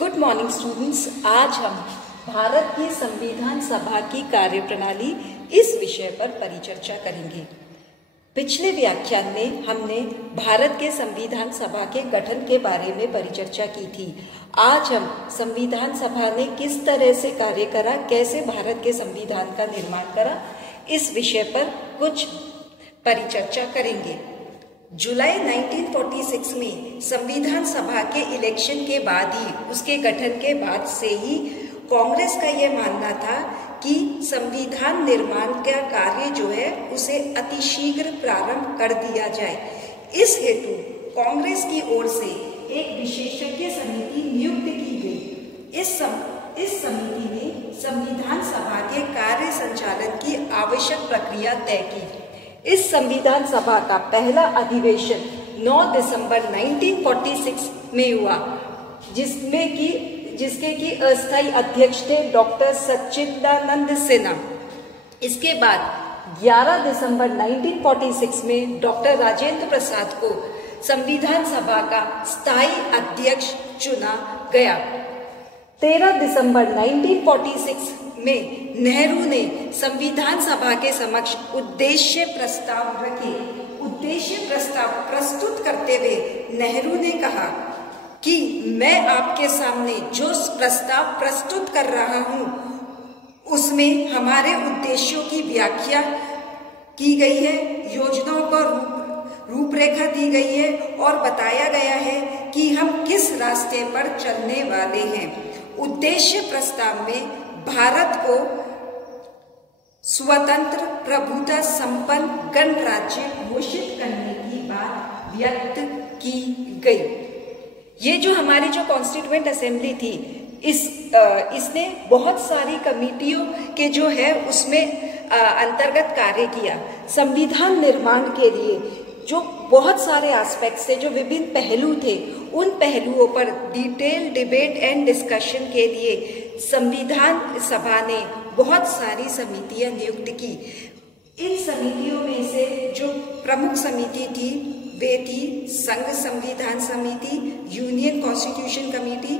Good morning students. आज हम भारत की संविधान सभा की कार्यप्रणाली इस विषय पर परिचर्चा करेंगे। पिछले व्याख्यान में हमने भारत के संविधान सभा के गठन के बारे में परिचर्चा की थी। आज हम संविधान सभा ने किस तरह से कार्य करा, कैसे भारत के संविधान का निर्माण करा, इस विषय पर कुछ परिचर्चा करेंगे। जुलाई 1946 में संविधान सभा के इलेक्शन के बाद ही, उसके गठन के बाद से ही कांग्रेस का यह मानना था कि संविधान निर्माण का कार्य जो है उसे अतिशीघ्र प्रारंभ कर दिया जाए। इस हेतु कांग्रेस की ओर से एक विशेषज्ञ समिति नियुक्त की गई। इस समिति ने संविधान सभा के कार्य संचालन की आवश्यक प्रक्रिया तय की। इस संविधान सभा का पहला अधिवेशन 9 दिसंबर 1946 में हुआ, जिसके की अस्थायी अध्यक्ष थे डॉक्टर सच्चिदानंद सिन्हा। इसके बाद 11 दिसंबर 1946 में डॉक्टर राजेंद्र प्रसाद को संविधान सभा का स्थायी अध्यक्ष चुना गया। 13 दिसंबर 1946 में नेहरू ने संविधान सभा के समक्ष उद्देश्य प्रस्ताव रखे। उद्देश्य प्रस्ताव प्रस्तुत करते हुए नेहरू ने कहा कि मैं आपके सामने जो प्रस्ताव प्रस्तुत कर रहा हूं, उसमें हमारे उद्देश्यों की व्याख्या की गई है, योजनाओं पर रूपरेखा दी गई है और बताया गया है कि हम किस रास्ते पर चलने वाले हैं। उद्देश्य प्रस्ताव में भारत को स्वतंत्र, प्रभुता संपन्न गणराज्य घोषित करने की बात व्यक्त की गई। ये जो हमारी जो कॉन्स्टिट्यूएंट असेंबली थी, इसने बहुत सारी कमेटियों के जो है उसमें अंतर्गत कार्य किया। संविधान निर्माण के लिए जो बहुत सारे एस्पेक्ट्स थे, जो विभिन्न पहलू थे, उन पहलुओं पर डिटेल डिबेट एंड डिस्कशन के लिए संविधान सभा ने बहुत सारी समितियां नियुक्त की। इन समितियों में से जो प्रमुख समिति थी वे थी संघ संविधान समिति, यूनियन कॉन्स्टिट्यूशन कमेटी,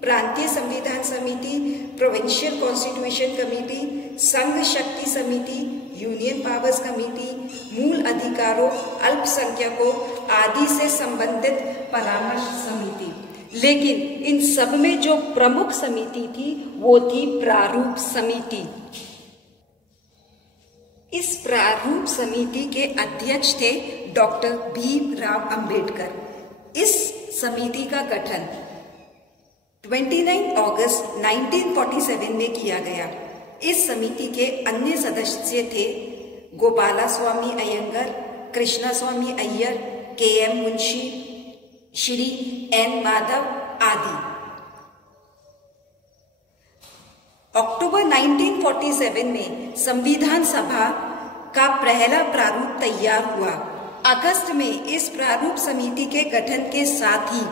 प्रांतीय संविधान समिति, प्रोविंशियल कॉन्स्टिट्यूशन कमेटी, संघ शक्ति समिति, यूनियन पावर्स कमेटी, मूल अधिकारों, अल्पसंख्यकों आदि से संबंधित परामर्श समिति। लेकिन इन सब में जो प्रमुख समिति थी वो थी प्रारूप समिति। इस प्रारूप समिति के अध्यक्ष थे डॉक्टर भीमराव अंबेडकर। इस समिति का गठन 29 अगस्त 1947 में किया गया। इस समिति के अन्य सदस्य थे गोपालास्वामी अयंगर, कृष्णास्वामी अय्यर, के.एम. मुंशी, श्री एन. माधव आदि। अक्टूबर 1947 में संविधान सभा का पहला प्रारूप तैयार हुआ। अगस्त में इस प्रारूप समिति के गठन के साथ ही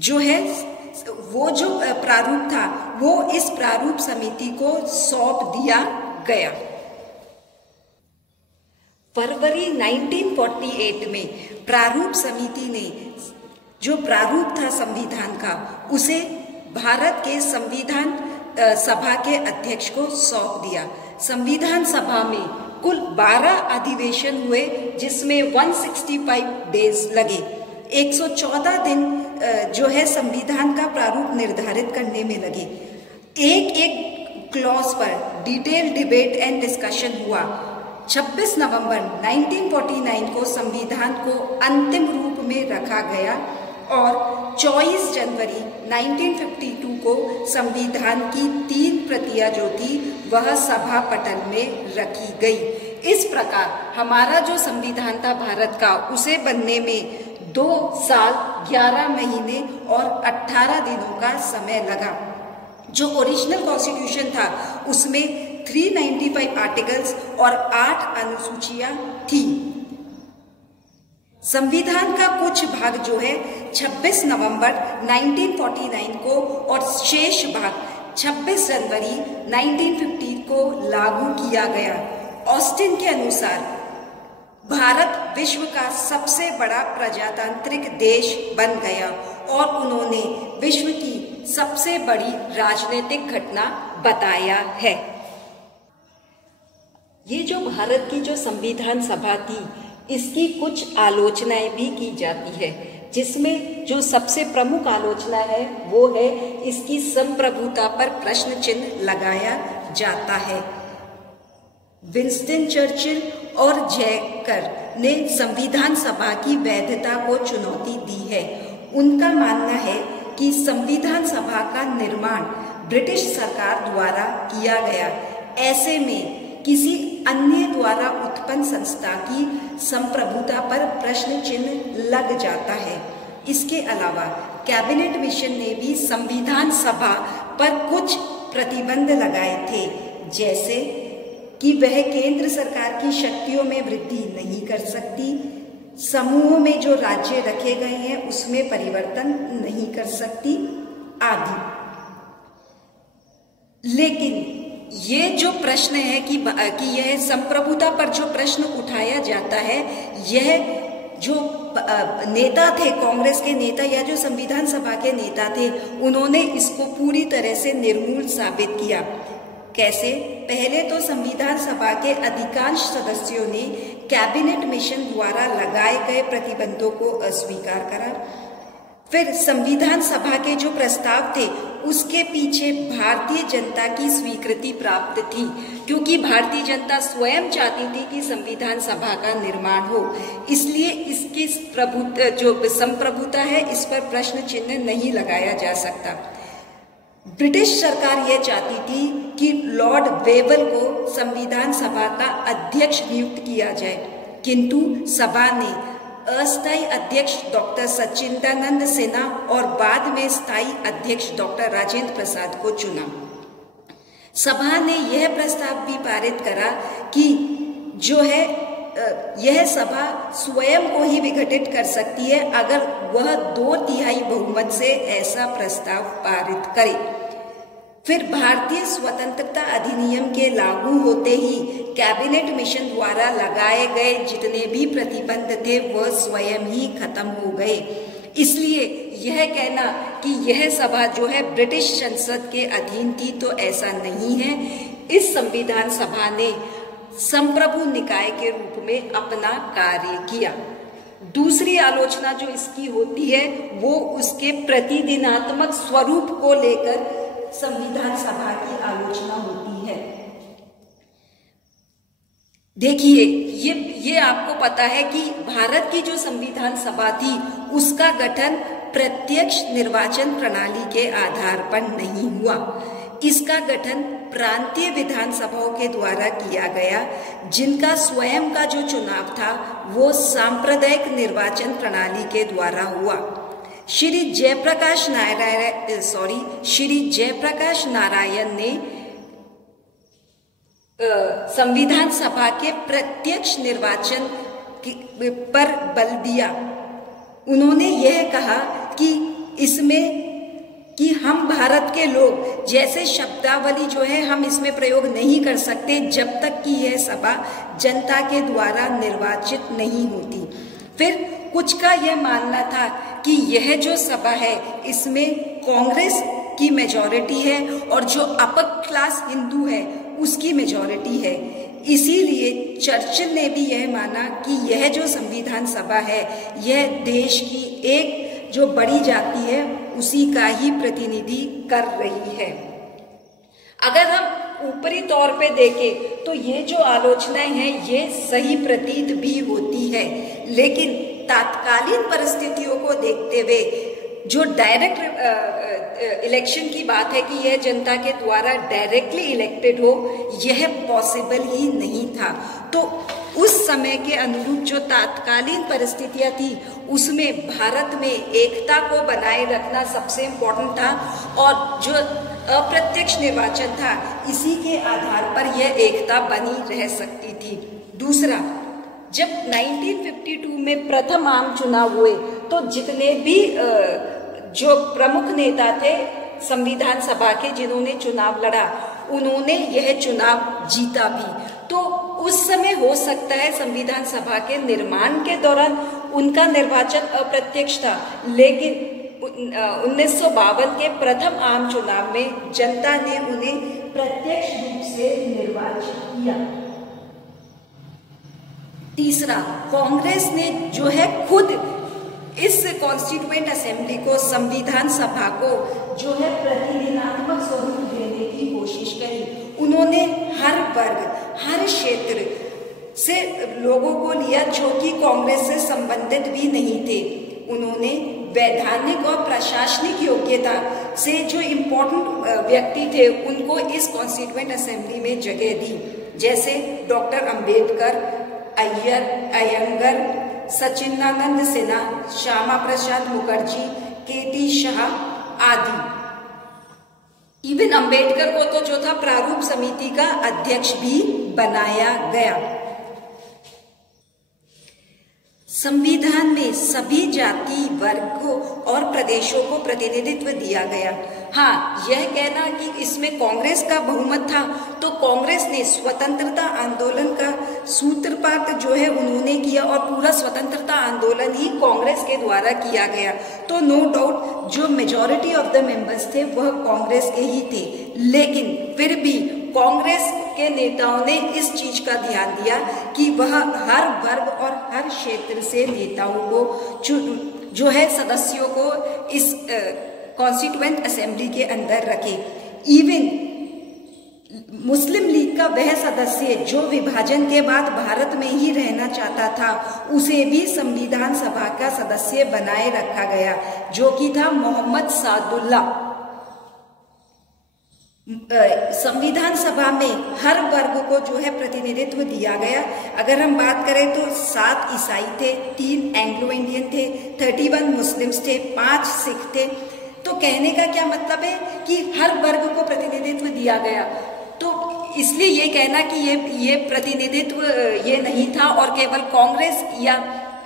जो है वो जो प्रारूप था वो इस प्रारूप समिति को सौंप दिया गया। फरवरी 1948 में प्रारूप समिति ने जो प्रारूप था संविधान का, उसे भारत के संविधान सभा के अध्यक्ष को सौंप दिया। संविधान सभा में कुल 12 अधिवेशन हुए, जिसमें 165 डेज लगे। 114 दिन जो है संविधान का प्रारूप निर्धारित करने में लगे। एक एक क्लॉज पर डिटेल डिबेट एंड डिस्कशन हुआ। 26 नवंबर 1949 को संविधान को अंतिम रूप में रखा गया और 24 जनवरी 1952 को संविधान की 3 प्रतियां जो थी वह सभा पटल में रखी गई। इस प्रकार हमारा जो संविधान था भारत का, उसे बनने में 2 साल 11 महीने और 18 दिनों का समय लगा। जो ओरिजिनल कॉन्स्टिट्यूशन था उसमें 395 आर्टिकल्स और 8 अनुसूचियां थी। संविधान का कुछ भाग जो है 26 नवंबर 1949 को और शेष भाग 26 जनवरी 1950 को लागू किया गया। ऑस्टिन के अनुसार भारत विश्व का सबसे बड़ा प्रजातांत्रिक देश बन गया और उन्होंने विश्व की सबसे बड़ी राजनीतिक घटना बताया है। ये जो भारत की जो संविधान सभा थी, इसकी कुछ आलोचनाएं भी की जाती है, जिसमें जो सबसे प्रमुख आलोचना है वो है इसकी संप्रभुता पर प्रश्न चिन्ह लगाया जाता है। विंस्टन चर्चिल और जयकर ने संविधान सभा की वैधता को चुनौती दी है। उनका मानना है कि संविधान सभा का निर्माण ब्रिटिश सरकार द्वारा किया गया, ऐसे में किसी अन्य द्वारा उत्पन्न संस्था की संप्रभुता पर प्रश्न चिन्ह लग जाता है। इसके अलावा कैबिनेट मिशन ने भी संविधान सभा पर कुछ प्रतिबंध लगाए थे, जैसे कि वह केंद्र सरकार की शक्तियों में वृद्धि नहीं कर सकती, समूहों में जो राज्य रखे गए हैं उसमें परिवर्तन नहीं कर सकती आदि। लेकिन ये जो प्रश्न है कि यह संप्रभुता पर जो प्रश्न उठाया जाता है, यह जो नेता थे, कांग्रेस के नेता या जो संविधान सभा के नेता थे, उन्होंने इसको पूरी तरह से निर्मूल साबित किया। कैसे? पहले तो संविधान सभा के अधिकांश सदस्यों ने कैबिनेट मिशन द्वारा लगाए गए प्रतिबंधों को अस्वीकार करा। फिर संविधान सभा के जो प्रस्ताव थे उसके पीछे भारतीय जनता की स्वीकृति प्राप्त थी, क्योंकि भारतीय जनता स्वयं चाहती थी कि संविधान सभा का निर्माण हो, इसलिए इसकी जो संप्रभुता है इस पर प्रश्न चिन्ह नहीं लगाया जा सकता। ब्रिटिश सरकार यह चाहती थी कि लॉर्ड वेवल को संविधान सभा का अध्यक्ष नियुक्त किया जाए, किंतु सभा ने अस्थायी अध्यक्ष डॉक्टर सच्चिदानंद सिन्हा और बाद में स्थायी अध्यक्ष डॉक्टर राजेंद्र प्रसाद को चुना। सभा ने यह प्रस्ताव भी पारित करा कि जो है यह सभा स्वयं को ही विघटित कर सकती है अगर वह 2/3 बहुमत से ऐसा प्रस्ताव पारित करे। फिर भारतीय स्वतंत्रता अधिनियम के लागू होते ही कैबिनेट मिशन द्वारा लगाए गए जितने भी प्रतिबंध थे वह स्वयं ही खत्म हो गए। इसलिए यह कहना कि यह सभा जो है ब्रिटिश संसद के अधीन थी, तो ऐसा नहीं है। इस संविधान सभा ने संप्रभु निकाय के रूप में अपना कार्य किया। दूसरी आलोचना जो इसकी होती है वो उसके प्रतिदिनात्मक स्वरूप को लेकर संविधान सभा की आलोचना होती है। देखिए, ये आपको पता है कि भारत की जो संविधान सभा थी उसका गठन प्रत्यक्ष निर्वाचन प्रणाली के आधार पर नहीं हुआ। इसका गठन प्रांतीय विधानसभाओं के द्वारा किया गया, जिनका स्वयं का जो चुनाव था वो सांप्रदायिक निर्वाचन प्रणाली के द्वारा हुआ। श्री जयप्रकाश नारायण ने संविधान सभा के प्रत्यक्ष निर्वाचन पर बल दिया। उन्होंने यह कहा कि इसमें कि हम भारत के लोग जैसे शब्दावली जो है हम इसमें प्रयोग नहीं कर सकते जब तक कि यह सभा जनता के द्वारा निर्वाचित नहीं होती। फिर कुछ का यह मानना था कि यह जो सभा है इसमें कांग्रेस की मेजॉरिटी है और जो अपर क्लास हिंदू है उसकी मेजॉरिटी है। इसीलिए चर्चिल ने भी यह माना कि यह जो संविधान सभा है यह देश की एक जो बड़ी जाति है उसी का ही प्रतिनिधि कर रही है। अगर हम ऊपरी तौर पे देखें तो ये जो आलोचनाएं हैं ये सही प्रतीत भी होती है, लेकिन तात्कालीन परिस्थितियों को देखते हुए जो डायरेक्ट इलेक्शन की बात है कि यह जनता के द्वारा डायरेक्टली इलेक्टेड हो, यह पॉसिबल ही नहीं था। तो उस समय के अनुरूप जो तात्कालीन परिस्थितियां थी उसमें भारत में एकता को बनाए रखना सबसे इम्पोर्टेंट था और जो अप्रत्यक्ष निर्वाचन था इसी के आधार पर यह एकता बनी रह सकती थी। दूसरा, जब 1952 में प्रथम आम चुनाव हुए तो जितने भी जो प्रमुख नेता थे संविधान सभा के जिन्होंने चुनाव लड़ा उन्होंने यह चुनाव जीता भी। तो उस समय हो सकता है संविधान सभा के निर्माण के दौरान उनका निर्वाचन अप्रत्यक्ष था, लेकिन 1952 के प्रथम आम चुनाव में जनता ने उन्हें प्रत्यक्ष रूप से निर्वाचित किया। तीसरा, कांग्रेस ने जो है खुद इस कॉन्स्टिट्यूएंट असेंबली को, संविधान सभा को जो है प्रतिनिधात्मक स्वरूप देने की कोशिश करी। उन्होंने हर वर्ग, हर क्षेत्र से लोगों को लिया जो कि कांग्रेस से संबंधित भी नहीं थे। उन्होंने वैधानिक और प्रशासनिक योग्यता से जो इम्पोर्टेंट व्यक्ति थे उनको इस कॉन्स्टिट्यूएंट असेंबली में जगह दी, जैसे डॉक्टर अंबेडकर, अयंगर, सच्चिदानंद सिन्हा, श्यामा प्रसाद मुखर्जी, के.टी. शाह आदि। इवन अंबेडकर को तो जो था प्रारूप समिति का अध्यक्ष भी बनाया गया। संविधान में सभी जाति, वर्गों और प्रदेशों को प्रतिनिधित्व दिया गया। हाँ, यह कहना कि इसमें कांग्रेस का बहुमत था, तो कांग्रेस ने स्वतंत्रता आंदोलन का सूत्रपात जो है उन्होंने किया और पूरा स्वतंत्रता आंदोलन ही कांग्रेस के द्वारा किया गया। तो नो डाउट जो मेजॉरिटी ऑफ द मेंबर्स थे वह कांग्रेस के ही थे, लेकिन फिर भी कांग्रेस के नेताओं ने इस चीज का ध्यान दिया कि वह हर वर्ग और हर क्षेत्र से नेताओं को जो है सदस्यों को इस कॉन्स्टिट्यूएंट असेंबली के अंदर रखे। इवन मुस्लिम लीग का वह सदस्य जो विभाजन के बाद भारत में ही रहना चाहता था, उसे भी संविधान सभा का सदस्य बनाए रखा गया, जो कि था मोहम्मद सादुल्ला। संविधान सभा में हर वर्ग को जो है प्रतिनिधित्व दिया गया। अगर हम बात करें तो 7 ईसाई थे, 3 एंग्लो इंडियन थे, 31 मुस्लिम्स थे, 5 सिख थे। तो कहने का क्या मतलब है कि हर वर्ग को प्रतिनिधित्व दिया गया। तो इसलिए ये कहना कि ये प्रतिनिधित्व ये नहीं था और केवल कांग्रेस या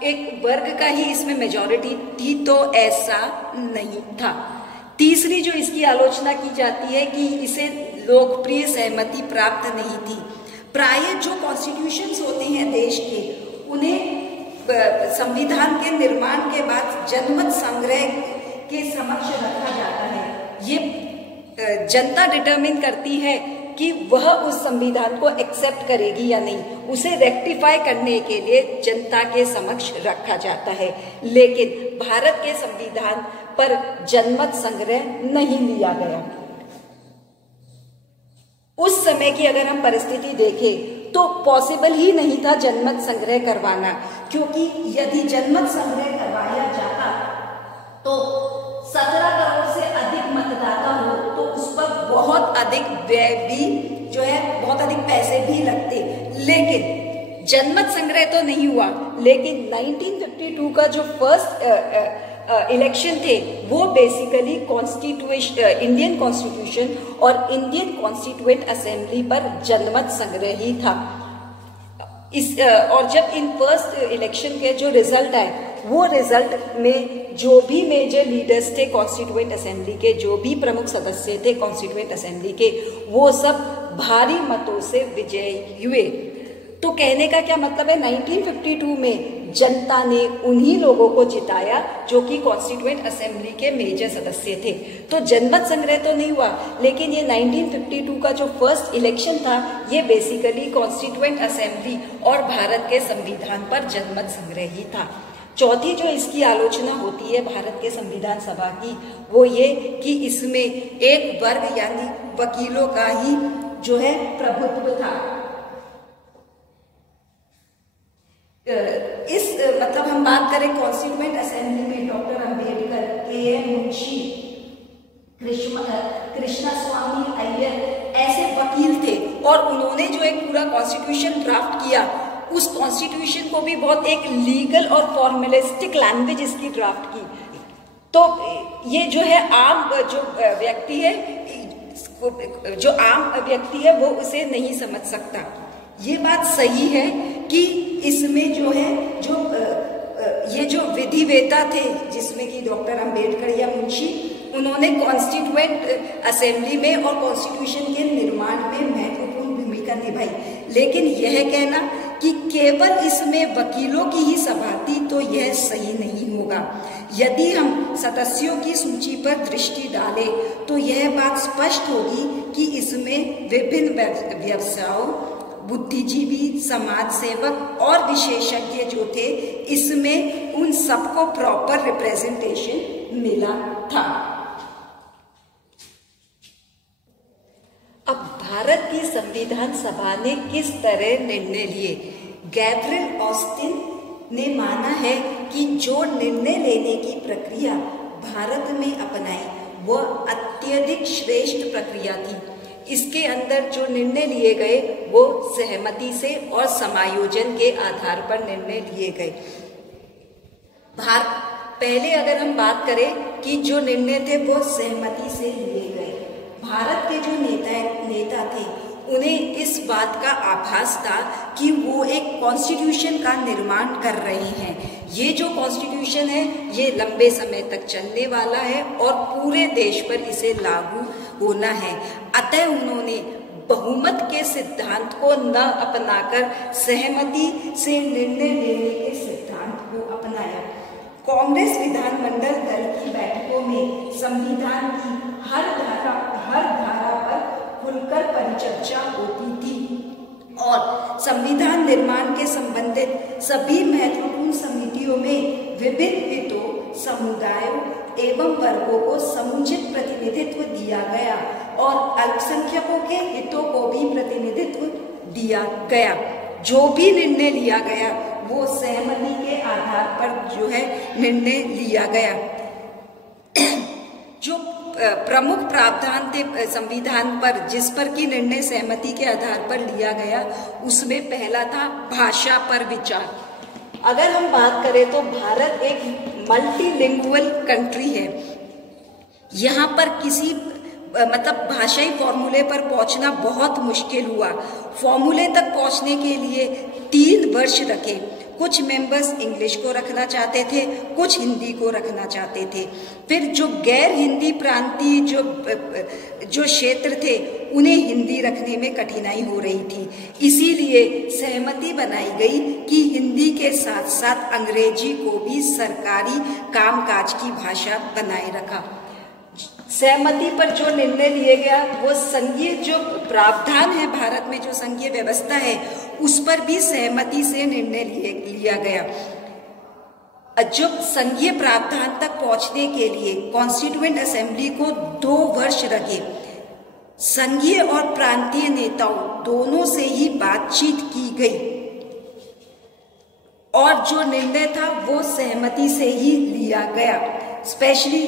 एक वर्ग का ही इसमें मेजॉरिटी थी, तो ऐसा नहीं था। तीसरी जो इसकी आलोचना की जाती है कि इसे लोकप्रिय सहमति प्राप्त नहीं थी। प्राय जो कॉन्स्टिट्यूशंस होते हैं देश के, उन्हें संविधान के निर्माण के बाद जनमत संग्रह के समक्ष रखा जाता है। ये जनता डिटरमिन करती है कि वह उस संविधान को एक्सेप्ट करेगी या नहीं, उसे रेक्टिफाई करने के लिए जनता के समक्ष रखा जाता है। लेकिन भारत के संविधान पर जनमत संग्रह नहीं लिया गया। उस समय की अगर हम परिस्थिति देखें तो पॉसिबल ही नहीं था जनमत संग्रह करवाना, क्योंकि यदि जनमत संग्रह करवाया जाता तो 17 करोड़ से अधिक मतदाता हो तो उस पर बहुत अधिक व्यय भी जो है, बहुत अधिक पैसे भी लगते। लेकिन जनमत संग्रह तो नहीं हुआ। लेकिन 1952 का जो फर्स्ट इलेक्शन थे वो बेसिकली इंडियन कॉन्स्टिट्यूशन और इंडियन कॉन्स्टिट्यूएंट असेंबली पर जनमत संग्रह ही था। और जब इन फर्स्ट इलेक्शन के जो रिजल्ट आए, वो रिजल्ट में जो भी मेजर लीडर्स थे कॉन्स्टिट्यूएंट असेंबली के, जो भी प्रमुख सदस्य थे कॉन्स्टिट्यूएंट असेंबली के, वो सब भारी मतों से विजयी हुए। तो कहने का क्या मतलब है, 1952 में जनता ने उन्हीं लोगों को जिताया जो कि कॉन्स्टिट्यूएंट असेंबली के मेजर सदस्य थे। तो जनमत संग्रह तो नहीं हुआ, लेकिन ये 1952 का जो फर्स्ट इलेक्शन था, ये बेसिकली कॉन्स्टिट्यूएंट असेंबली और भारत के संविधान पर जनमत संग्रह ही था। चौथी जो इसकी आलोचना होती है भारत के संविधान सभा की, वो ये कि इसमें एक वर्ग यानी वकीलों का ही जो है प्रभुत्व था। मतलब हम बात करें कॉन्स्टिट्यूएंट असेंबली में डॉक्टर अंबेडकर, के.एम. मुंशी, कृष्णा स्वामी अय्यर ऐसे वकील थे और उन्होंने जो एक पूरा कॉन्स्टिट्यूशन ड्राफ्ट किया, उस कॉन्स्टिट्यूशन को भी बहुत एक लीगल और फॉर्मुलिस्टिक लैंग्वेज इसकी ड्राफ्ट की। तो ये जो है आम जो व्यक्ति है वो उसे नहीं समझ सकता। ये बात सही है कि इसमें जो है ये जो विधिवेता थे, जिसमें कि डॉक्टर अंबेडकर या मुंशी, उन्होंने कॉन्स्टिट्यूएंट असेंबली में और कॉन्स्टिट्यूशन के निर्माण में महत्वपूर्ण भूमिका निभाई। लेकिन यह कहना कि केवल इसमें वकीलों की ही सभा थी, तो यह सही नहीं होगा। यदि हम सदस्यों की सूची पर दृष्टि डालें तो यह बात स्पष्ट होगी कि इसमें विभिन्न व्यवसायों, बुद्धिजीवी, समाज सेवक और विशेषज्ञ जो थे, इसमें उन सबको प्रॉपर रिप्रेजेंटेशन मिला था। अब भारत की संविधान सभा ने किस तरह निर्णय लिए? गैब्रियल ऑस्टिन ने माना है कि जो निर्णय लेने की प्रक्रिया भारत में अपनाई वह अत्यधिक श्रेष्ठ प्रक्रिया थी। इसके अंदर जो निर्णय लिए गए वो सहमति से और समायोजन के आधार पर निर्णय लिए गए। पहले अगर हम बात करें कि जो निर्णय थे वो सहमति से लिए गए। भारत के जो नेता थे उन्हें इस बात का आभास था कि वो एक कॉन्स्टिट्यूशन का निर्माण कर रहे हैं। ये जो कॉन्स्टिट्यूशन है ये लंबे समय तक चलने वाला है और पूरे देश पर इसे लागू होना है। अतः उन्होंने बहुमत के सिद्धांत को न अपनाकर सहमति से निर्णय लेने के सिद्धांत को अपनाया। कांग्रेस विधानमंडल दल की बैठकों में संविधान की हर धारा पर खुलकर परिचर्चा होती थी और संविधान निर्माण के संबंधित सभी महत्वपूर्ण समितियों में विभिन्न हितों, समुदायों एवं वर्गों को समुचित प्रतिनिधित्व दिया गया और अल्पसंख्यकों के हितों को भी प्रतिनिधित्व दिया गया। जो भी निर्णय लिया गया वो सहमति के आधार पर जो है निर्णय लिया गया। जो प्रमुख प्रावधान थे संविधान पर जिस पर की निर्णय सहमति के आधार पर लिया गया, उसमें पहला था भाषा पर विचार। अगर हम बात करें तो भारत एक मल्टीलिंगुअल कंट्री है। यहाँ पर किसी भाषाई फॉर्मूले पर पहुंचना बहुत मुश्किल हुआ। फॉर्मूले तक पहुंचने के लिए 3 वर्ष लगे। कुछ मेंबर्स इंग्लिश को रखना चाहते थे, कुछ हिंदी को रखना चाहते थे। फिर जो गैर हिंदी प्रांतीय जो क्षेत्र थे उन्हें हिंदी रखने में कठिनाई हो रही थी। इसीलिए सहमति बनाई गई कि हिंदी के साथ साथ अंग्रेजी को भी सरकारी कामकाज की भाषा बनाए रखा। सहमति पर जो निर्णय लिए गया वो संघीय जो प्रावधान है, भारत में जो संघीय व्यवस्था है उस पर भी सहमति से निर्णय लिया गया। जो संघीय प्रावधान तक पहुंचने के लिए कॉन्स्टिट्यूएंट असेंबली को 2 वर्ष लगे। संघीय और प्रांतीय नेताओं दोनों से ही बातचीत की गई और जो निर्णय था वो सहमति से ही लिया गया। स्पेशली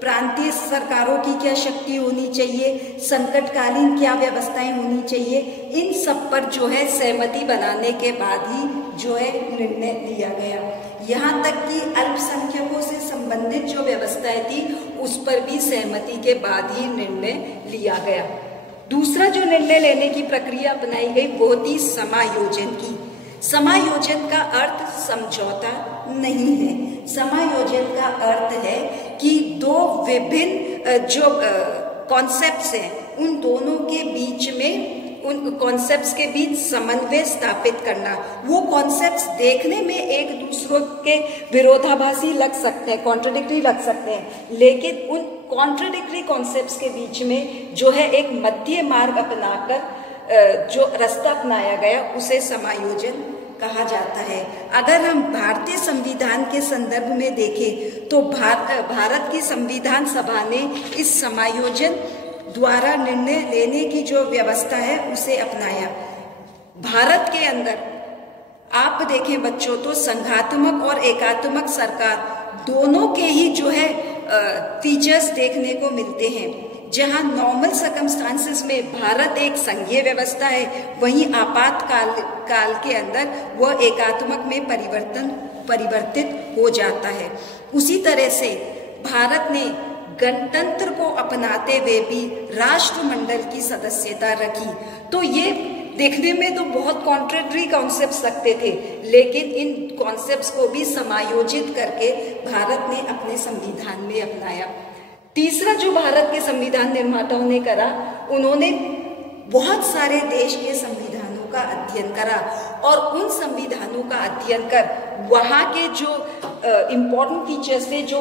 प्रांतीय सरकारों की क्या शक्ति होनी चाहिए, संकटकालीन क्या व्यवस्थाएं होनी चाहिए, इन सब पर जो है सहमति बनाने के बाद ही जो है निर्णय लिया गया। यहाँ तक कि अल्पसंख्यकों से संबंधित जो व्यवस्थाएं थी उस पर भी सहमति के बाद ही निर्णय लिया गया। दूसरा जो निर्णय लेने की प्रक्रिया अपनाई गई वो थी समायोजन की। समायोजन का अर्थ समझौता नहीं है। समायोजन का अर्थ है कि 2 विभिन्न जो कॉन्सेप्ट्स हैं उन दोनों के बीच में, उन कॉन्सेप्ट्स के बीच समन्वय स्थापित करना। वो कॉन्सेप्ट्स देखने में एक दूसरे के विरोधाभासी लग सकते हैं, कॉन्ट्राडिक्टरी लग सकते हैं, लेकिन उन कॉन्ट्राडिक्टरी कॉन्सेप्ट्स के बीच में जो है एक मध्य मार्ग अपनाकर जो रास्ता अपनाया गया उसे समायोजन कहा जाता है। अगर हम भारतीय संविधान के संदर्भ में देखें तो भारत की संविधान सभा ने इस समायोजन द्वारा निर्णय लेने की जो व्यवस्था है उसे अपनाया। भारत के अंदर आप देखें बच्चों तो संघात्मक और एकात्मक सरकार दोनों के ही जो है फीचर्स देखने को मिलते हैं। जहां नॉर्मल सर्कमस्टांसेस में भारत एक संघीय व्यवस्था है, वहीं आपातकाल के अंदर वह एकात्मक में परिवर्तित हो जाता है। उसी तरह से भारत ने गणतंत्र को अपनाते हुए भी राष्ट्रमंडल की सदस्यता रखी। तो ये देखने में तो बहुत कॉन्ट्रेडरी कॉन्सेप्ट्स लगते थे, लेकिन इन कॉन्सेप्ट्स को भी समायोजित करके भारत ने अपने संविधान में अपनाया। तीसरा जो भारत के संविधान निर्माताओं ने करा, उन्होंने बहुत सारे देश के संविधानों का अध्ययन करा और उन संविधानों का अध्ययन कर वहाँ के जो इम्पॉर्टेंट फीचर्स थे जो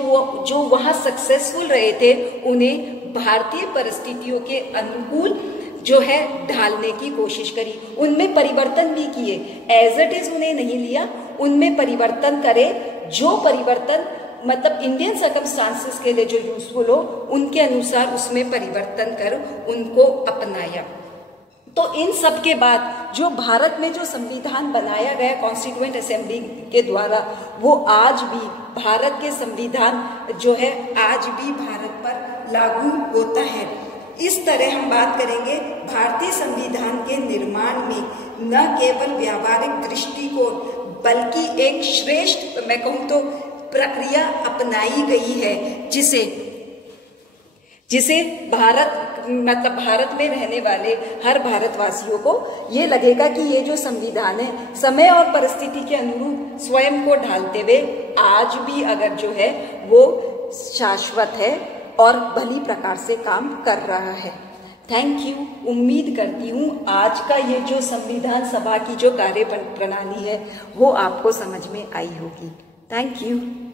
वहाँ सक्सेसफुल रहे थे, उन्हें भारतीय परिस्थितियों के अनुकूल जो है ढालने की कोशिश करी, उनमें परिवर्तन भी किए। एज इट इज उन्हें नहीं लिया, उनमें परिवर्तन करे, जो परिवर्तन मतलब इंडियन सर्कमस्टांसेस के लिए जो यूजफुल हो, उनके अनुसार उसमें परिवर्तन कर उनको अपनाया। तो इन सब के बाद जो भारत में जो संविधान बनाया गया कॉन्स्टिट्यूएंट असेंबली के द्वारा, वो आज भी भारत के संविधान जो है आज भी भारत पर लागू होता है। इस तरह हम बात करेंगे भारतीय संविधान के निर्माण में न केवल व्यावहारिक दृष्टिकोण बल्कि एक श्रेष्ठ, मैं कहूँ तो, प्रक्रिया अपनाई गई है, जिसे भारत में रहने वाले हर भारतवासियों को ये लगेगा कि ये जो संविधान है समय और परिस्थिति के अनुरूप स्वयं को ढालते हुए आज भी अगर जो है वो शाश्वत है और भली प्रकार से काम कर रहा है। Thank you. उम्मीद करती हूँ आज का ये जो संविधान सभा की जो कार्य प्रणाली है वो आपको समझ में आई होगी। Thank you.